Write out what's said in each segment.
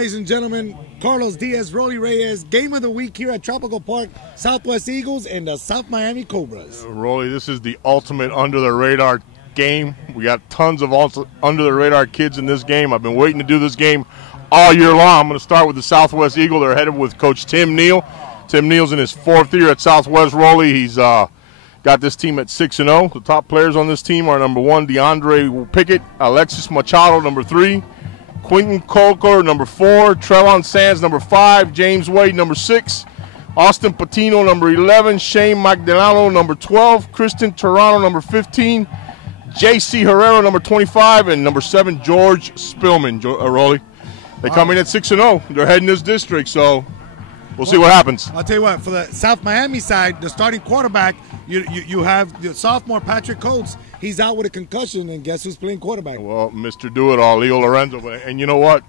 Ladies and gentlemen, Carlos Diaz, Rolly Reyes, game of the week here at Tropical Park, Southwest Eagles and the South Miami Cobras. Rolly, this is the ultimate under-the-radar game. We got tons of under-the-radar kids in this game. I've been waiting to do this game all year long. I'm going to start with the Southwest Eagle. They're headed with Coach Tim Neal. Tim Neal's in his 4th year at Southwest. Rolly, he's got this team at 6-0. The top players on this team are number 1, DeAndre Pickett, Alexis Machado, number 3, Quentin Colker, number 4, Trelon Sands, number 5, James Wade, number 6, Austin Patino, number 11, Shane Magdaleno, number 12, Kristen Toronto, number 15, J.C. Herrera, number 25, and number 7, George Spillman. Rolly, they come in at 6-0. They're heading this district, so we'll see what happens. I'll tell you what, for the South Miami side, the starting quarterback, you have the sophomore Patrick Coates. He's out with a concussion, and guess who's playing quarterback? Well, Mr. Do-It-All, Leo Lorenzo. And you know what?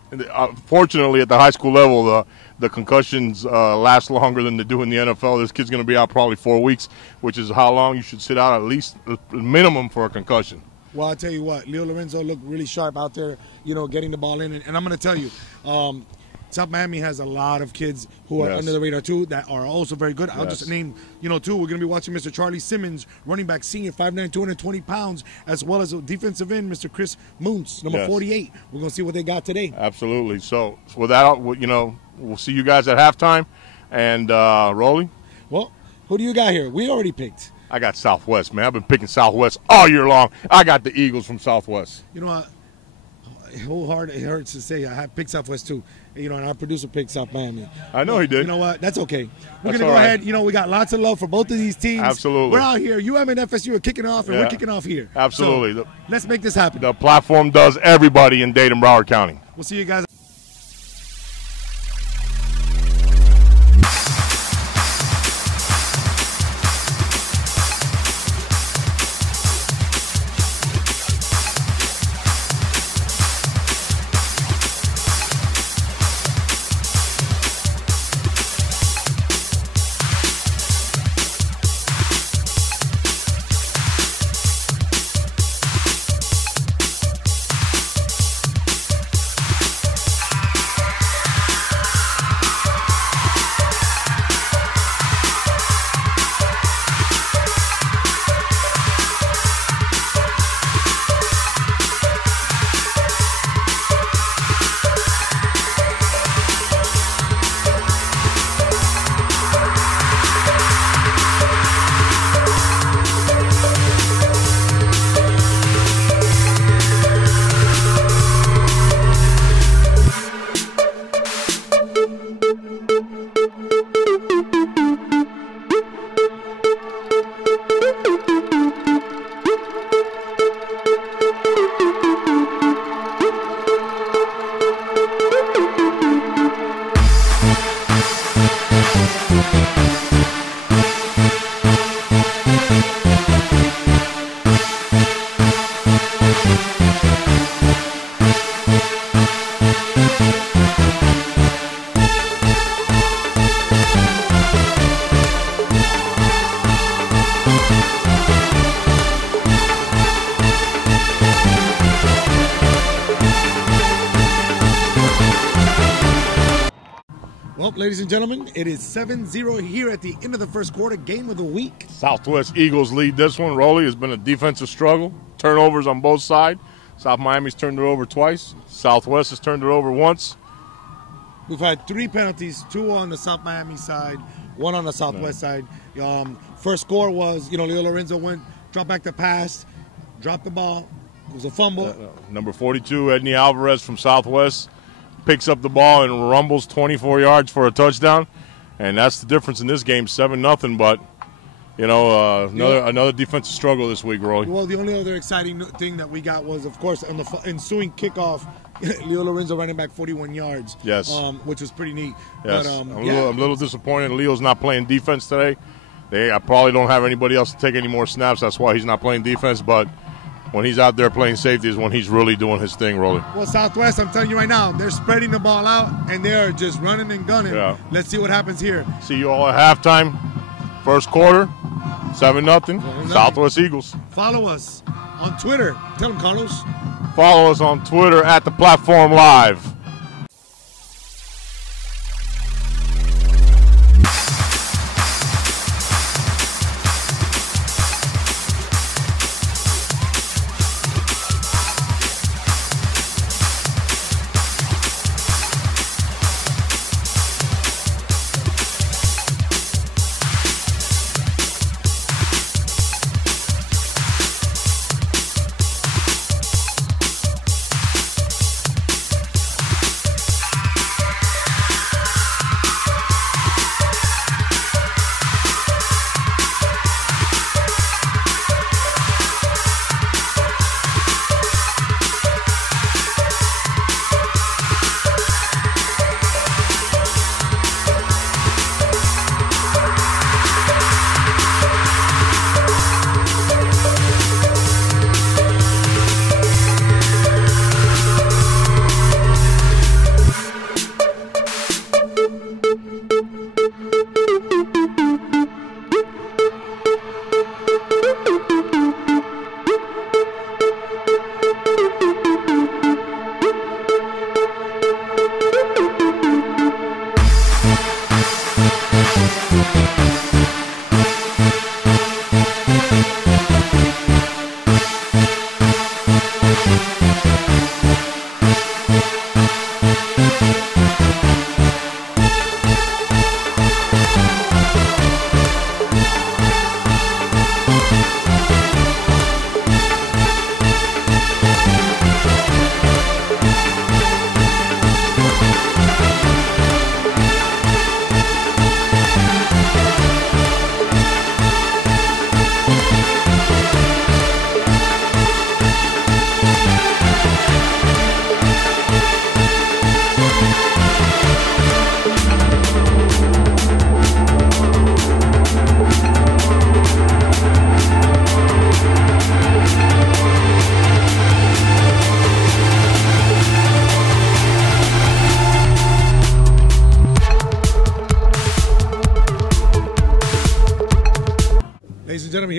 Fortunately, at the high school level, the concussions last longer than they do in the NFL. This kid's going to be out probably 4 weeks, which is how long you should sit out at least a minimum for a concussion. Well, I'll tell you what, Leo Lorenzo looked really sharp out there, getting the ball in. And I'm going to tell you, South Miami has a lot of kids who are under the radar, too, that are also very good. I'll just name, 2. We're going to be watching Mr. Charlie Simmons, running back senior, 5'9", 220 pounds, as well as a defensive end, Mr. Chris Moons, number 48. We're going to see what they got today. Absolutely. So with that, we'll see you guys at halftime. And, Rolly? Well, who do you got here? We already picked. I got Southwest, man. I've been picking Southwest all year long. I got the Eagles from Southwest. You know what? Whole hard it hurts to say I have picked Southwest too, and our producer picked South Miami. I know he did. You know what? That's okay. We're gonna go ahead. We got lots of love for both of these teams. Absolutely. We're out here. UM and FSU are kicking off, and we're kicking off here. Absolutely. So, let's make this happen. The platform does everybody in Dade and Broward County. We'll see you guys. Well, ladies and gentlemen, it is 7-0 here at the end of the first quarter, game of the week. Southwest Eagles lead this one. Rolly, has been a defensive struggle. Turnovers on both sides. South Miami's turned it over twice. Southwest has turned it over once. We've had 3 penalties, 2 on the South Miami side, 1 on the Southwest side. First score was, Leo Lorenzo dropped back the pass, dropped the ball. It was a fumble. Number 42, Edney Alvarez from Southwest, picks up the ball and rumbles 24 yards for a touchdown. And that's the difference in this game, 7-0. But, another defensive struggle this week, Rolly. Well, the only other exciting thing that we got was, of course, on the ensuing kickoff, Leo Lorenzo running back 41 yards. Yes. Which was pretty neat. Yes. But, I'm a little disappointed. Leo's not playing defense today. I probably don't have anybody else to take any more snaps. That's why he's not playing defense. But when he's out there playing safety is when he's really doing his thing, Rolly. Well, Southwest, I'm telling you right now, they're spreading the ball out, and they're just running and gunning. Yeah. Let's see what happens here. See you all at halftime. First quarter, 7-0, Southwest Eagles. Follow us on Twitter. Tell them, Carlos. Follow us on Twitter at The Platform Live.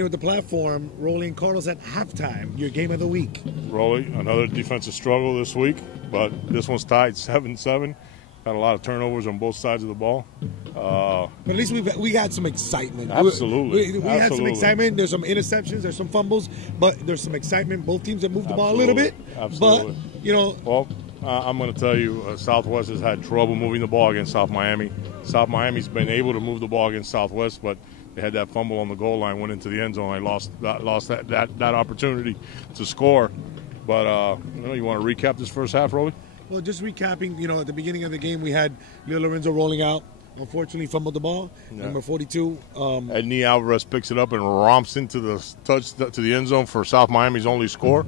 here at the platform, Rolly and Carlos at halftime. Your game of the week. Rolly, another defensive struggle this week, but this one's tied 7-7. Had a lot of turnovers on both sides of the ball. But at least we got some excitement. Absolutely. We had some excitement. There's some interceptions. There's some fumbles. But there's some excitement. Both teams have moved the ball a little bit. Absolutely. But, you know. Well, I'm going to tell you, Southwest has had trouble moving the ball against South Miami. South Miami's been able to move the ball against Southwest, but they had that fumble on the goal line, went into the end zone. I lost that opportunity to score. But, you want to recap this first half, Rolly? Well, just recapping, at the beginning of the game, we had Leo Lorenzo rolling out. Unfortunately, fumbled the ball. Yeah. Number 42. Edney Alvarez picks it up and romps into the end zone for South Miami's only score.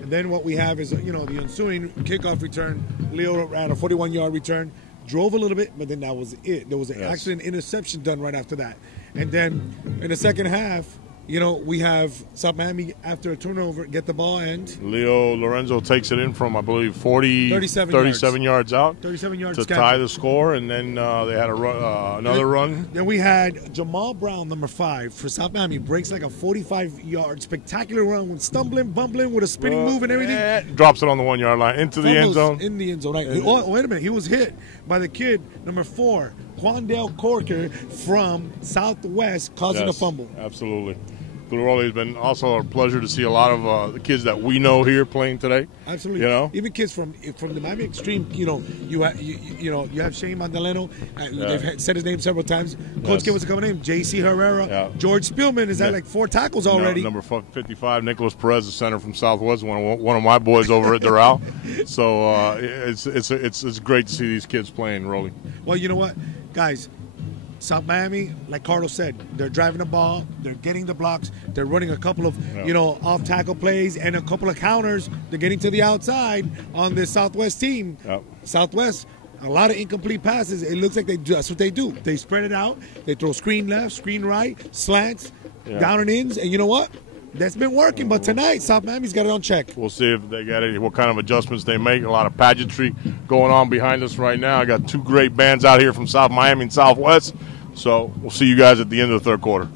And then what we have is, the ensuing kickoff return. Leo ran a 41-yard return, drove a little bit, but then that was it. There was actually an interception done right after that. And then in the second half, we have South Miami, after a turnover, get the ball and Leo Lorenzo takes it in from, I believe, 37 yards out. 37 yards to tie the score, and then they had another run. Then we had Jamal Brown, number 5, for South Miami, breaks like a 45-yard spectacular run with stumbling, bumbling, with a spinning move and everything. Drops it on the 1-yard line into the end zone. In the end zone. Right. Oh, wait a minute. He was hit by the kid, number 4, Quandale Corker from Southwest, causing a fumble. Absolutely. Rolly, it's been also a pleasure to see a lot of the kids that we know here playing today. Absolutely. Even kids from the Miami Extreme. You have Shane Mandaleno. They've said his name several times. Coach, give us a couple names. J.C. Herrera. Yeah. George Spielman is at like 4 tackles already. Number 55, Nicholas Perez, the center from Southwest, one of my boys over at Doral. So it's great to see these kids playing, Rolly. Well, you know what, guys. South Miami, like Carlos said, they're driving the ball, they're getting the blocks, they're running a couple of, off-tackle plays and a couple of counters. They're getting to the outside on this Southwest team. Yep. Southwest, a lot of incomplete passes. It looks like that's what they do. They spread it out. They throw screen left, screen right, slants, down and ins, and you know what? That's been working, but tonight, South Miami's got it on check. We'll see if they got what kind of adjustments they make. A lot of pageantry going on behind us right now. I got 2 great bands out here from South Miami and Southwest. So we'll see you guys at the end of the third quarter.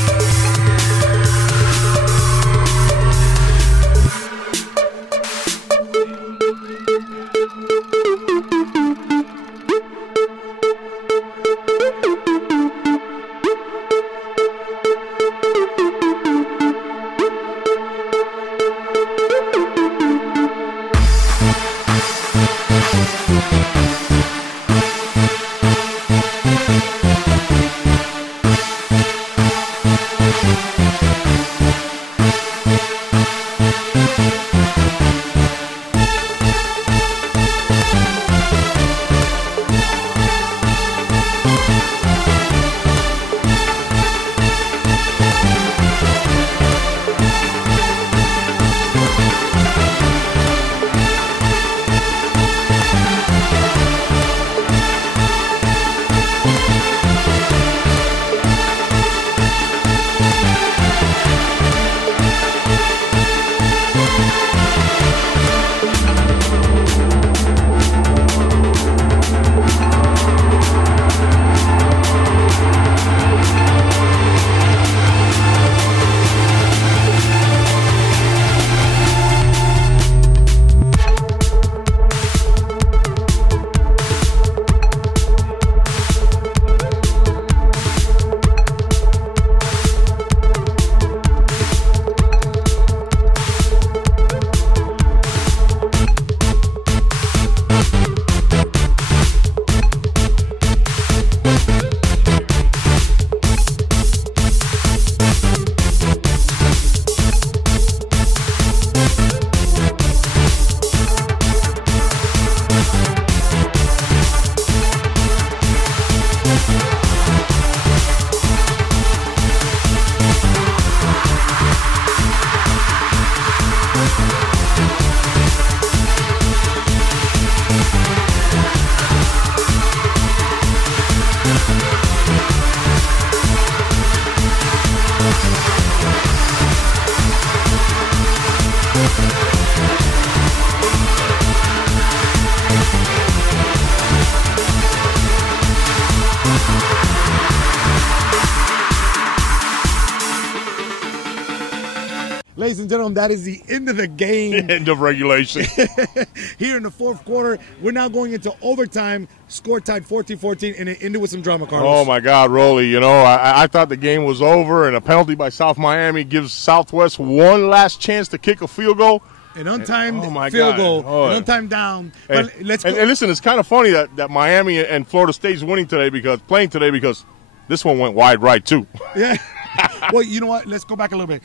ladies and gentlemen, that is the end of the game. End of regulation. Here in the fourth quarter, we're now going into overtime. Score tied 14-14, and it ended with some drama, Carlos. Oh, my God, Rolly. You know, I thought the game was over, and a penalty by South Miami gives Southwest one last chance to kick a field goal. An untimed field goal, an untimed down. And listen, it's kind of funny that Miami and Florida State is playing today because this one went wide right, too. Yeah. Well, you know what? Let's go back a little bit.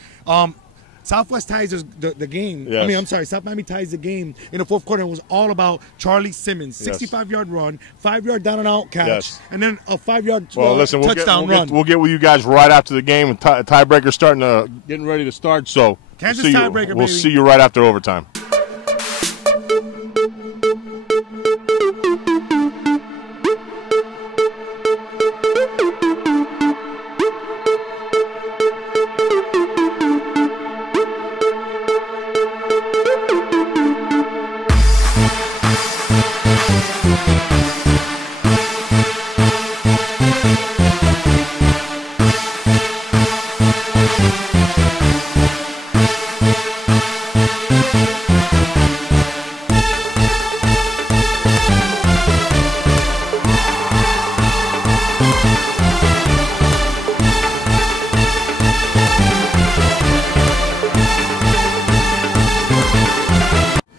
Southwest ties the game. Yes. I mean, I'm sorry, South Miami ties the game in the fourth quarter. It was all about Charlie Simmons, 65-yard run, 5-yard down and out catch, and then a 5-yard touchdown run. We'll get with you guys right after the game. And tiebreaker's getting ready to start. So Kansas tiebreaker, baby. We'll see you right after overtime.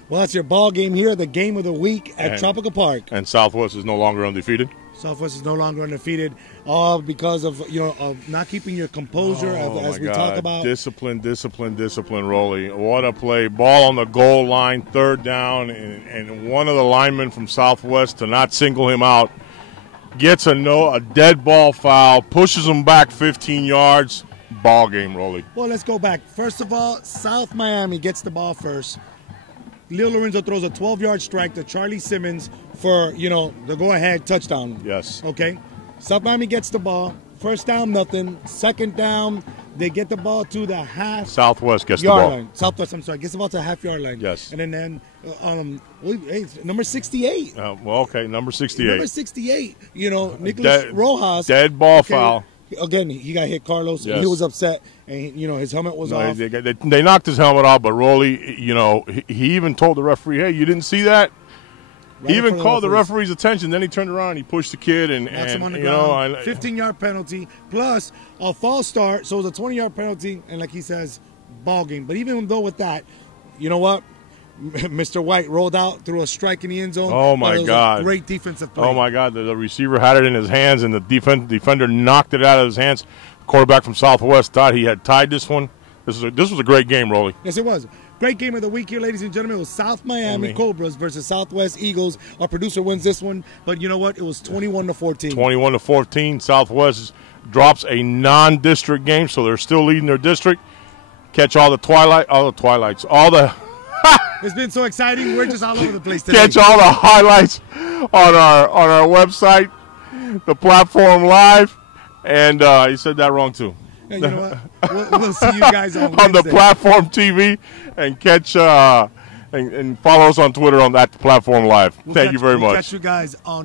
Well, that's your ball game here, the game of the week at Tropical Park. And Southwest is no longer undefeated. Southwest is no longer undefeated, all because of of not keeping your composure, as we talk about. Discipline, Rolly. What a play! Ball on the goal line, third down, and one of the linemen from Southwest, to not single him out, gets a dead ball foul, pushes him back 15 yards. Ball game, Rolly. Well, let's go back. First of all, South Miami gets the ball first. Leo Lorenzo throws a 12-yard strike to Charlie Simmons for, the go-ahead touchdown. Yes. Okay. South Miami gets the ball. First down, nothing. Second down, they get the ball to the half. Southwest gets the ball. Line. Southwest, I'm sorry, gets the ball to the half-yard line. Yes. And then number 68. Number 68. Number 68. Nicholas Rojas. Dead ball foul. Again, he got hit, Carlos. Yes. And he was upset, and his helmet was off. They knocked his helmet off, but Rolly, he even told the referee, "Hey, you didn't see that." Right, he even called the referee's attention. Then he turned around, and he pushed the kid, and him on the ground. 15-yard penalty plus a false start, so it was a 20-yard penalty, and like he says, ball game. But even though with that, you know what? Mr. White rolled out, threw a strike in the end zone. Oh, my God. Great defensive play. Oh, my God. The receiver had it in his hands, and the defender knocked it out of his hands. The quarterback from Southwest thought he had tied this one. This was a great game, Rolly. Yes, it was. Great game of the week here, ladies and gentlemen. It was South Miami Cobras versus Southwest Eagles. Our producer wins this one, but you know what? It was 21-14. 21-14. Southwest drops a non-district game, so they're still leading their district. Catch all the twilights. It's been so exciting. We're just all over the place today. Catch all the highlights on our website, the Platform Live, and you said that wrong too. Yeah, you know what? We'll see you guys on Wednesday. On the Platform TV, and catch and follow us on Twitter on that Platform Live. Thank you very much. We'll catch you guys on